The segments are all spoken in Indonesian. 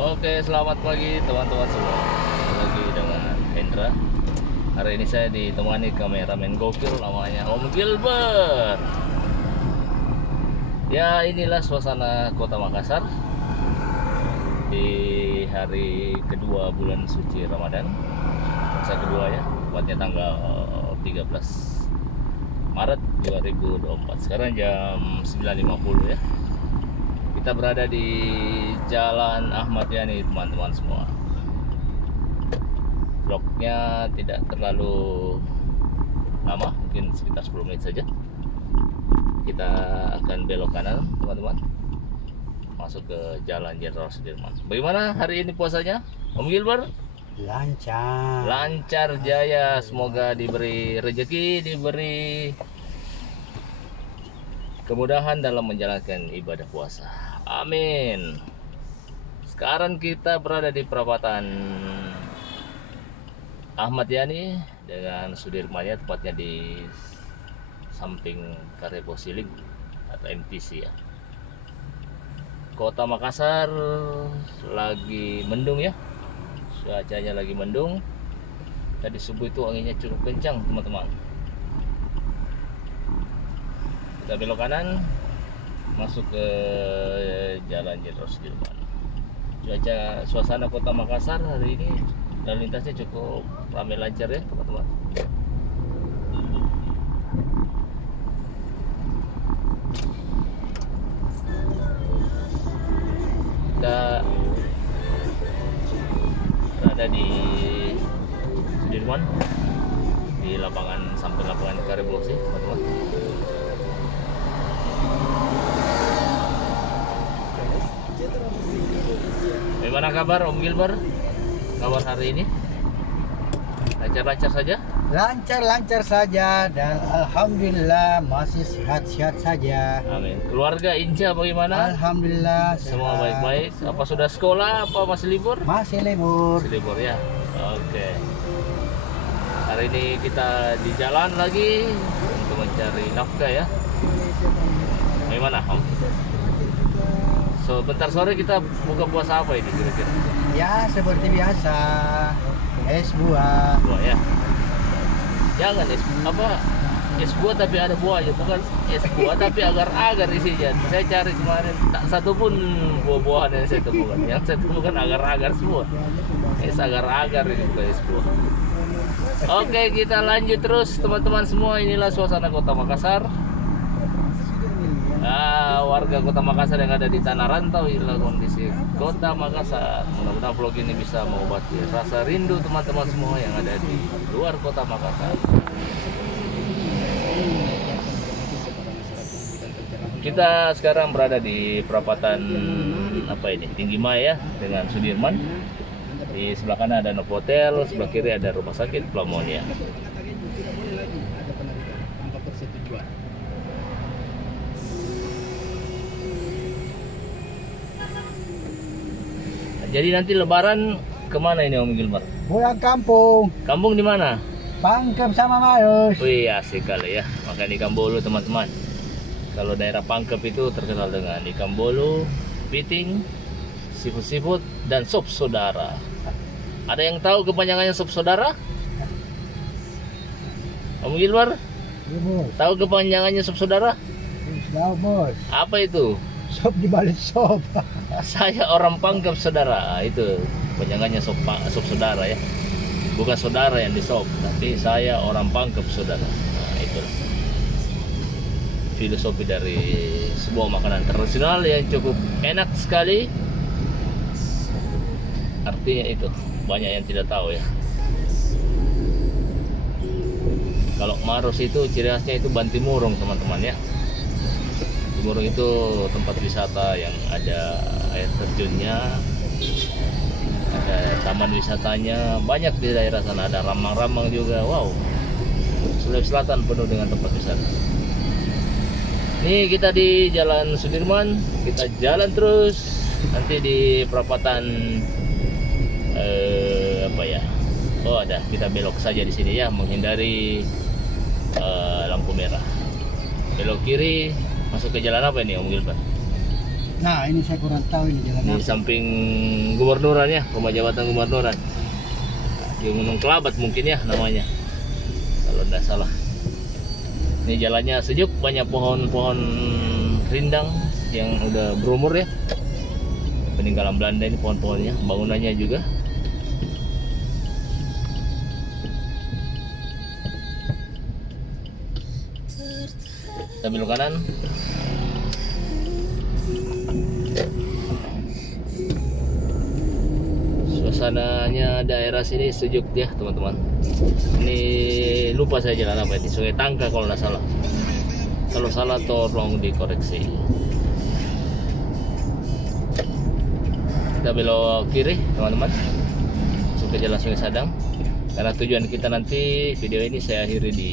Oke, selamat pagi teman-teman semua. Lagi dengan Hendra. Hari ini saya ditemani kameramen gokil namanya Om Gilbert. Ya, inilah suasana Kota Makassar di hari kedua bulan suci Ramadan. Puasa kedua ya, tepatnya tanggal 13 Maret 2024. Sekarang jam 9.50 ya. Kita berada di Jalan Ahmad Yani teman-teman semua. Vlognya tidak terlalu lama, mungkin sekitar 10 menit saja. Kita akan belok kanan teman-teman, masuk ke Jalan Jenderal Sudirman. Bagaimana hari ini puasanya Om Gilbert? Lancar. Lancar jaya, semoga diberi rezeki, diberi kemudahan dalam menjalankan ibadah puasa. Amin. Sekarang kita berada di perapatan Ahmad Yani dengan Sudirman ya, tepatnya di samping Karya Posilik atau MTC ya. Kota Makassar lagi mendung ya, cuacanya lagi mendung. Tadi subuh itu anginnya cukup kencang teman-teman. Kita belok kanan, masuk ke Jalan Jenderal Sudirman. Cuaca suasana Kota Makassar hari ini lalu lintasnya cukup ramai lancar ya teman-teman. Kita berada di Sudirman, di lapangan samping lapangan Karibosi teman-teman. Bagaimana kabar Om Gilbert? Kabar hari ini? Lancar-lancar saja? Lancar-lancar saja dan alhamdulillah masih sehat-sehat saja. Amin. Keluarga Inca bagaimana? Alhamdulillah Semua sehat. baik-baik. Apa sudah sekolah? Apa masih libur? Masih libur. Masih libur ya. Oke. Hari ini kita di jalan lagi untuk mencari nafkah ya. Bagaimana Om? So, bentar sore kita buka puasa apa ini kira-kira? Ya seperti biasa. Es buah. Buah ya. Jangan es buah tapi ada buahnya, bukan es buah tapi agar-agar isinya. Saya cari kemarin tak satu pun buah-buahan yang saya temukan. Yang saya temukan agar-agar semua. Es agar-agar ini bukan es buah. Oke, kita lanjut terus teman-teman semua. Inilah suasana Kota Makassar. Warga Kota Makassar yang ada di tanah rantau, inilah kondisi Kota Makassar. Mudah-mudahan vlog ini bisa mengobati rasa rindu teman-teman semua yang ada di luar Kota Makassar. Kita sekarang berada di perapatan Tinggi Maya dengan Sudirman. Di sebelah kanan ada Novotel, sebelah kiri ada rumah sakit Plamonia. Jadi nanti Lebaran kemana ini Om Gilbert? Pulang kampung. Kampung di mana? Pangkep sama Mayus. Wih, asik kali ya. Makan ikan bolu teman-teman. Kalau daerah Pangkep itu terkenal dengan ikan bolu, piting, seafood dan sop saudara. Ada yang tahu kepanjangannya sop saudara? Om Gilbert, Ibu, tahu kepanjangannya sop saudara? tahu bos. Apa itu? Sop di balik sop. Saya orang Pangkep saudara. Itu kepanjangannya sop saudara ya. Bukan saudara yang di sop, tapi saya orang Pangkep saudara. Nah, itu filosofi dari sebuah makanan tradisional yang cukup enak sekali. Artinya itu banyak yang tidak tahu ya. Kalau Maros itu ciri khasnya itu Bantimurung teman-teman ya. Bantimurung itu tempat wisata yang ada air terjunnya, ada taman wisatanya, banyak di daerah sana, ada ramang-ramang juga. Wow, Sulawesi Selatan penuh dengan tempat wisata. Ini kita di Jalan Sudirman, kita jalan terus nanti di perapatan kita belok saja di sini ya, menghindari lampu merah. Belok kiri masuk ke jalan apa ini Om Gilbert? Nah, ini saya kurang tahu ini jalan Di apa. samping gubernuran ya, rumah jabatan gubernuran. Di Gunung Kelabat mungkin ya namanya, kalau tidak salah. Ini jalannya sejuk, banyak pohon-pohon rindang yang udah berumur ya. Peninggalan Belanda ini pohon-pohonnya, bangunannya juga. Kita belok kanan. Suasananya daerah sini sejuk ya teman-teman. Ini lupa saya jalan apa ini, Sungai Tangka kalau nggak salah. Kalau salah tolong dikoreksi. Kita belok kiri teman-teman, masuk ke jalan Sungai Sadang. Karena tujuan kita nanti video ini saya akhiri di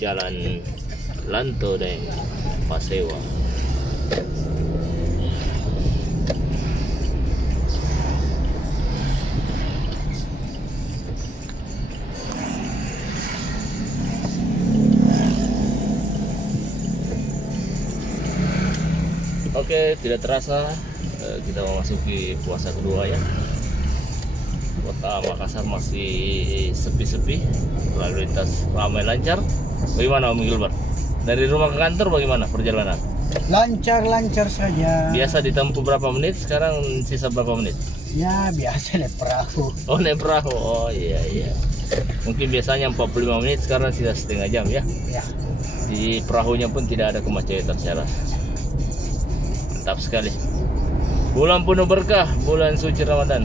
Jalan Lanto dan Pasewa. Oke, tidak terasa kita memasuki puasa kedua ya. Kota Makassar masih sepi-sepi, lalu lintas ramai lancar. Bagaimana Om Gilbert? Dari rumah ke kantor bagaimana perjalanan? Lancar-lancar saja. Biasa ditempuh berapa menit? Sekarang sisa berapa menit? Ya, biasa naik perahu. Oh, naik perahu. Oh iya iya. Mungkin biasanya 45 menit, sekarang sisa setengah jam ya. Ya. Di perahunya pun tidak ada kemacetan saya rasa. Mantap sekali. Bulan penuh berkah, bulan suci Ramadan.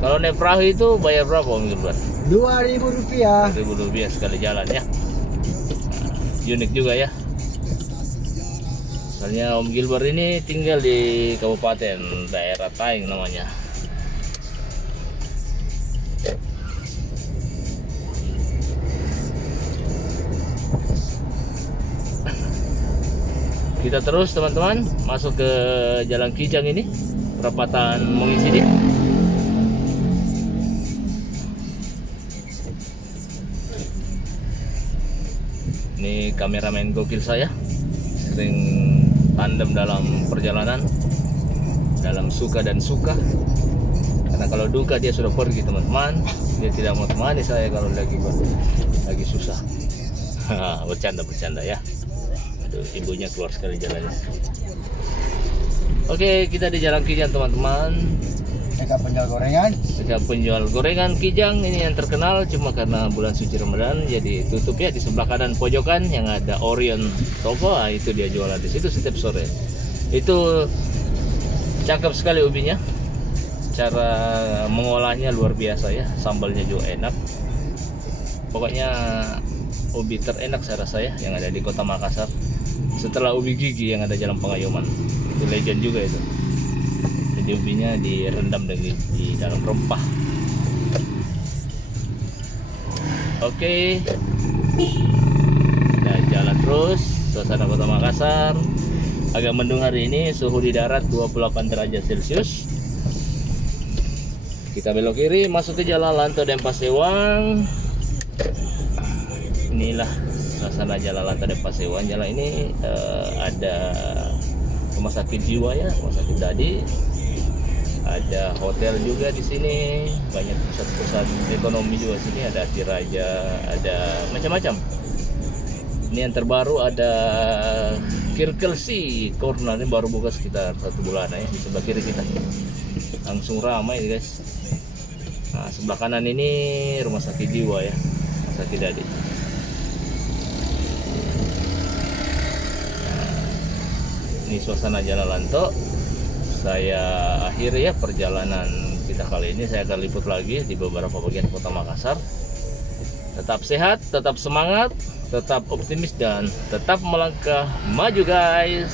Kalau naik perahu itu bayar berapa Om Gilbert? Rp2.000. Rp2.000 sekali jalan ya. Nah, unik juga ya. Soalnya Om Gilbert ini tinggal di kabupaten daerah Taing namanya. Kita terus teman-teman masuk ke Jalan Kijang ini, perapatan Mongisidi. Ini kameramen gokil saya, sering tandem dalam perjalanan, dalam suka dan suka. Karena kalau duka dia sudah pergi teman-teman, dia tidak mau temani saya kalau lagi susah. Bercanda ya. Aduh, ibunya keluar sekali jalannya. Oke, kita di Jalan Kijang teman-teman. Dekat penjual gorengan. Dekat penjual gorengan Kijang ini yang terkenal, cuma karena bulan suci Ramadan jadi tutup ya. Di sebelah kanan pojokan yang ada Orion toko, itu dia jualan di situ setiap sore. Itu cakep sekali ubinya. Cara mengolahnya luar biasa ya, sambalnya juga enak. Pokoknya ubi terenak saya rasa ya yang ada di Kota Makassar. Setelah ubi gigi yang ada Jalan Pengayoman, itu legend juga itu. Jadi ubinya direndam di dalam rempah. Oke, kita jalan terus. Suasana Kota Makassar agak mendung hari ini, suhu di darat 28 derajat Celcius. Kita belok kiri masuk ke Jalan Lanto dan Pasewang. Inilah suasana Jalan Lanto dan Pasewang. Jalan ini ada rumah sakit jiwa ya, rumah sakit Dadi. Ada hotel juga di sini, banyak pusat-pusat ekonomi juga di sini, ada Tiraja, ada macam-macam. Ini yang terbaru ada Kirkelsi Corner, ini baru buka sekitar 1 bulan ya, di sebelah kiri kita. Langsung ramai guys. Nah, sebelah kanan ini rumah sakit jiwa ya, rumah sakit Dadi. Nah, ini suasana Jalan Lanto. Saya akhiri ya perjalanan kita kali ini. Saya akan liput lagi di beberapa bagian Kota Makassar. Tetap sehat, tetap semangat, tetap optimis, dan tetap melangkah maju guys.